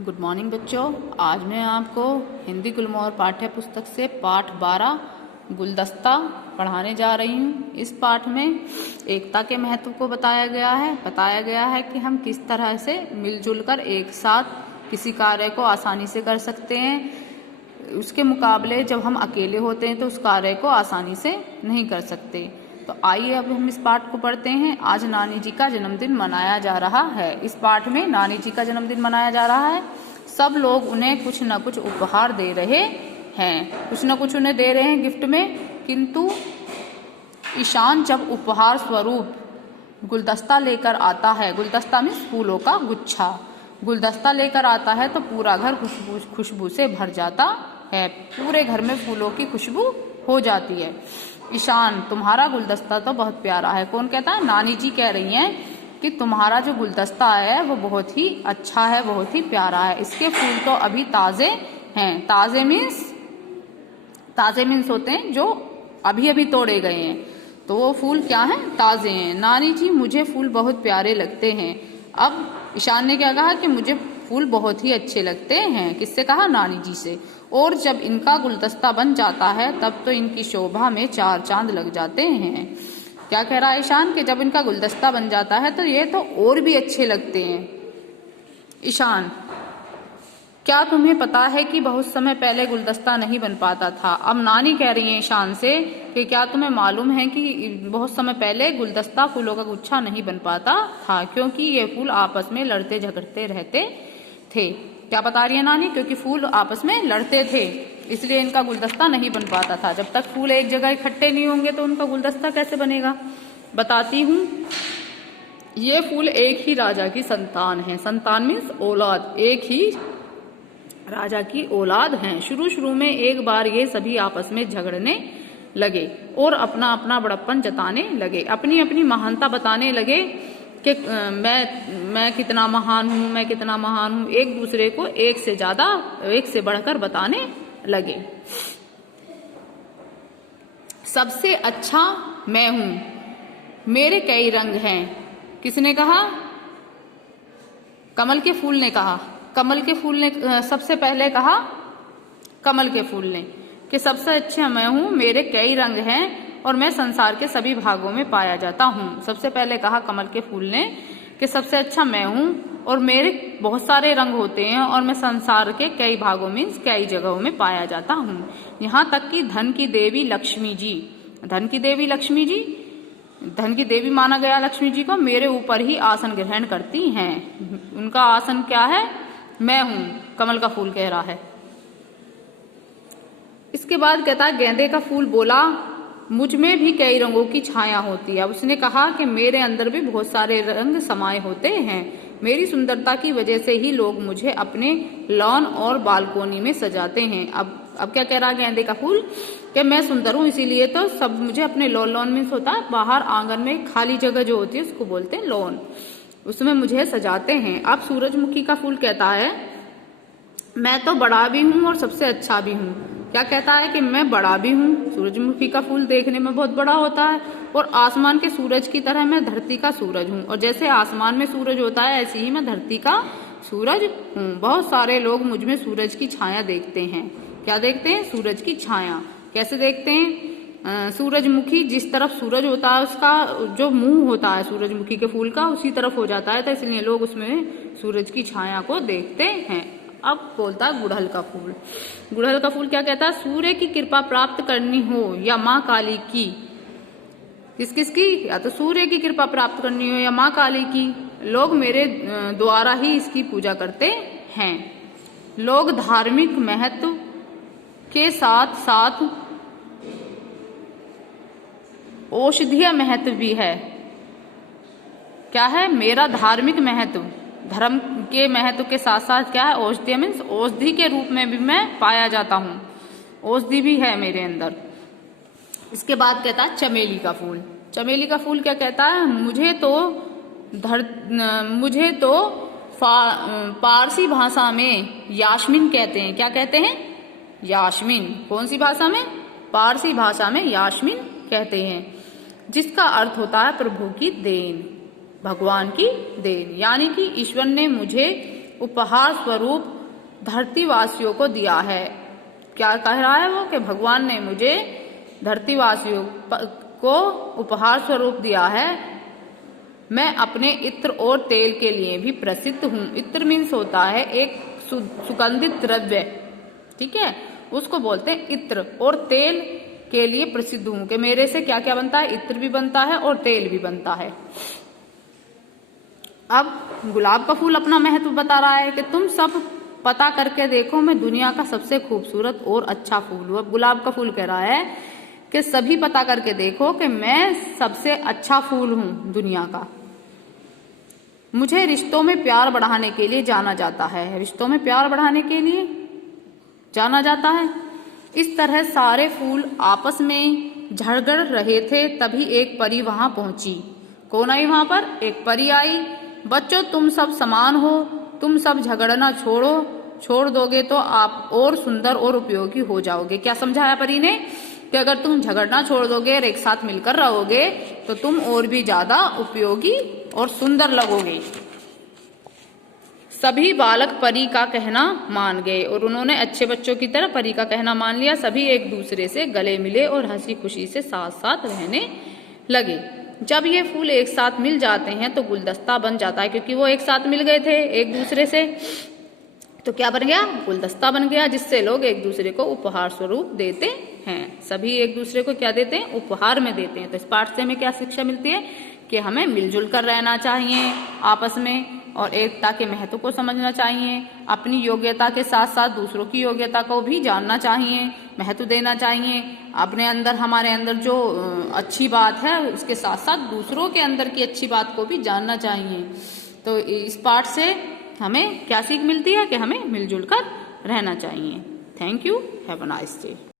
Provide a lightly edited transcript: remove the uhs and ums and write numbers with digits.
Good morning बच्चों। आज मैं आपको हिंदी गुलमोहर पाठ्य पुस्तक से पाठ 12 गुलदस्ता पढ़ाने जा रही हूँ। इस पाठ में एकता के महत्व को बताया गया है कि हम किस तरह से मिलजुल कर एक साथ किसी कार्य को आसानी से कर सकते हैं। उसके मुकाबले जब हम अकेले होते हैं तो उस कार्य को आसानी से नहीं कर सकते। तो आइए अब हम इस पाठ को पढ़ते हैं। आज नानी जी का जन्मदिन मनाया जा रहा है। इस पाठ में नानी जी का जन्मदिन मनाया जा रहा है। सब लोग उन्हें कुछ न कुछ उपहार दे रहे हैं, कुछ न कुछ उन्हें दे रहे हैं गिफ्ट में। किंतु ईशान जब उपहार स्वरूप गुलदस्ता लेकर आता है, गुलदस्ता मीन्स फूलों का गुच्छा, गुलदस्ता लेकर आता है तो पूरा घर खुशबू से भर जाता है। पूरे घर में फूलों की खुशबू हो जाती है। ईशान, तुम्हारा गुलदस्ता तो बहुत प्यारा है। कौन कहता है? नानी जी कह रही हैं कि तुम्हारा जो गुलदस्ता है वो बहुत ही अच्छा है, बहुत ही प्यारा है। इसके फूल तो अभी ताजे हैं। ताजे मीन्स होते हैं जो अभी अभी तोड़े गए हैं, तो वो फूल क्या हैं? ताजे हैं। नानी जी, मुझे फूल बहुत प्यारे लगते हैं। अब ईशान ने क्या कहा कि मुझे फूल बहुत ही अच्छे लगते हैं। किससे कहा? नानी जी से। और जब इनका गुलदस्ता बन जाता है तब तो इनकी शोभा में चार चांद लग जाते हैं। क्या कह रहा है ईशान? कि जब इनका गुलदस्ता बन जाता है तो ये तो और भी अच्छे लगते हैं। ईशान, क्या तुम्हें पता है कि बहुत समय पहले गुलदस्ता नहीं बन पाता था? अब नानी कह रही है ईशान से कि क्या तुम्हें मालूम है कि बहुत समय पहले गुलदस्ता फूलों का गुच्छा नहीं बन पाता था, क्योंकि ये फूल आपस में लड़ते झगड़ते रहते थे। क्या बता रही है नानी? क्योंकि फूल आपस में लड़ते थे इसलिए इनका गुलदस्ता नहीं बन पाता था। जब तक फूल एक जगह इकट्ठे नहीं होंगे तो उनका गुलदस्ता कैसे बनेगा? बताती हूँ। ये फूल एक ही राजा की संतान है। संतान मीन्स औलाद। एक ही राजा की औलाद हैं। शुरू में एक बार ये सभी आपस में झगड़ने लगे और अपना अपना बड़प्पन जताने लगे, अपनी अपनी महानता बताने लगे कि मैं कितना महान हूँ, मैं कितना महान हूँ। एक दूसरे को एक से बढ़कर बताने लगे। सबसे अच्छा मैं हूं, मेरे कई रंग हैं। किसने कहा? कमल के फूल ने कहा। कमल के फूल ने सबसे पहले कहा, कमल के फूल ने, कि सबसे अच्छा मैं हूं, मेरे कई रंग हैं और मैं संसार के सभी भागों में पाया जाता हूं। सबसे पहले कहा कमल के फूल ने कि सबसे अच्छा मैं हूं और मेरे बहुत सारे रंग होते हैं और मैं संसार के कई भागों मीन्स कई जगहों में पाया जाता हूँ। यहाँ तक कि धन की देवी लक्ष्मी जी, धन की देवी माना गया लक्ष्मी जी को, मेरे ऊपर ही आसन ग्रहण करती हैं। उनका आसन क्या है? मैं हूँ, कमल का फूल कह रहा है। इसके बाद कहता है गेंदे का फूल बोला, मुझ में भी कई रंगों की छाया होती है। उसने कहा कि मेरे अंदर भी बहुत सारे रंग समाये होते हैं। मेरी सुंदरता की वजह से ही लोग मुझे अपने लॉन और बालकोनी में सजाते हैं। अब क्या कह रहा है गेंदे का फूल? कि मैं सुंदर हूँ इसीलिए तो सब मुझे अपने लॉन मीन्स होता है बाहर आंगन में खाली जगह जो होती है उसको बोलते हैं लॉन, उसमें मुझे सजाते हैं। अब सूरजमुखी का फूल कहता है मैं तो बड़ा भी हूँ और सबसे अच्छा भी हूँ। क्या कहता है? कि मैं बड़ा भी हूँ। सूरजमुखी का फूल देखने में बहुत बड़ा होता है और आसमान के सूरज की तरह मैं धरती का सूरज हूँ, और जैसे आसमान में सूरज होता है ऐसे ही मैं धरती का सूरज हूँ। बहुत सारे लोग मुझ में सूरज की छाया देखते हैं। क्या देखते हैं? सूरज की छाया। कैसे देखते हैं? सूरजमुखी जिस तरफ सूरज होता है उसका जो मुंह होता है सूरजमुखी के फूल का उसी तरफ हो जाता है, तो इसलिए लोग उसमें सूरज की छाया को देखते हैं। अब बोलता है गुड़हल का फूल। गुड़हल का फूल क्या कहता है? सूर्य की कृपा प्राप्त करनी हो या माँ काली की, किसकी? या तो सूर्य की कृपा प्राप्त करनी हो या माँ काली की, लोग मेरे द्वारा ही इसकी पूजा करते हैं। लोग धार्मिक महत्व के साथ साथ औषधीय महत्व भी है। क्या है? मेरा धार्मिक महत्व, धर्म के महत्व के साथ साथ क्या है? औषधीय मीन्स औषधि के रूप में भी मैं पाया जाता हूँ। औषधि भी है मेरे अंदर। इसके बाद कहता है चमेली का फूल। चमेली का फूल क्या कहता है? मुझे तो पारसी भाषा में यास्मीन कहते हैं। क्या कहते हैं? यास्मीन। कौन सी भाषा में? पारसी भाषा में यास्मीन कहते हैं, जिसका अर्थ होता है प्रभु की देन, भगवान की देन। यानी कि ईश्वर ने मुझे उपहार स्वरूप धरतीवासियों को दिया है। क्या कह रहा है वो कि भगवान ने मुझे धरतीवासियों को उपहार स्वरूप दिया है। मैं अपने इत्र और तेल के लिए भी प्रसिद्ध हूँ। इत्र मीन्स होता है एक सुगंधित द्रव्य, ठीक है, उसको बोलते हैं इत्र। और तेल के लिए प्रसिद्ध हूँ कि मेरे से क्या क्या बनता है, इत्र भी बनता है और तेल भी बनता है। अब गुलाब का फूल अपना महत्व बता रहा है कि तुम सब पता करके देखो, मैं दुनिया का सबसे खूबसूरत और अच्छा फूल हूँ। अब गुलाब का फूल कह रहा है कि सभी पता करके देखो कि मैं सबसे अच्छा फूल हूँ दुनिया का। मुझे रिश्तों में प्यार बढ़ाने के लिए जाना जाता है। रिश्तों में प्यार बढ़ाने के लिए जाना जाता है। इस तरह सारे फूल आपस में झगड़ रहे थे, तभी एक परी वहां पहुंची। कौन आई वहां पर? एक परी आई। बच्चों, तुम सब समान हो, तुम सब झगड़ना छोड़ दोगे तो आप और सुंदर और उपयोगी हो जाओगे। क्या समझाया परी ने? कि अगर तुम झगड़ना छोड़ दोगे और एक साथ मिलकर रहोगे तो तुम और भी ज्यादा उपयोगी और सुंदर लगोगे। सभी बालक परी का कहना मान गए और उन्होंने अच्छे बच्चों की तरह परी का कहना मान लिया। सभी एक दूसरे से गले मिले और हंसी खुशी से साथ साथ रहने लगे। जब ये फूल एक साथ मिल जाते हैं तो गुलदस्ता बन जाता है, क्योंकि वो एक साथ मिल गए थे एक दूसरे से, तो क्या बन गया? गुलदस्ता बन गया, जिससे लोग एक दूसरे को उपहार स्वरूप देते हैं। सभी एक दूसरे को क्या देते हैं? उपहार में देते हैं। तो इस पाठ से हमें क्या शिक्षा मिलती है कि हमें मिलजुल कर रहना चाहिए आपस में, और एकता के महत्व को समझना चाहिए। अपनी योग्यता के साथ साथ दूसरों की योग्यता को भी जानना चाहिए, महत्व देना चाहिए। अपने अंदर, हमारे अंदर जो अच्छी बात है उसके साथ साथ दूसरों के अंदर की अच्छी बात को भी जानना चाहिए। तो इस पाठ से हमें क्या सीख मिलती है कि हमें मिलजुल कर रहना चाहिए। Thank you. Have a nice day.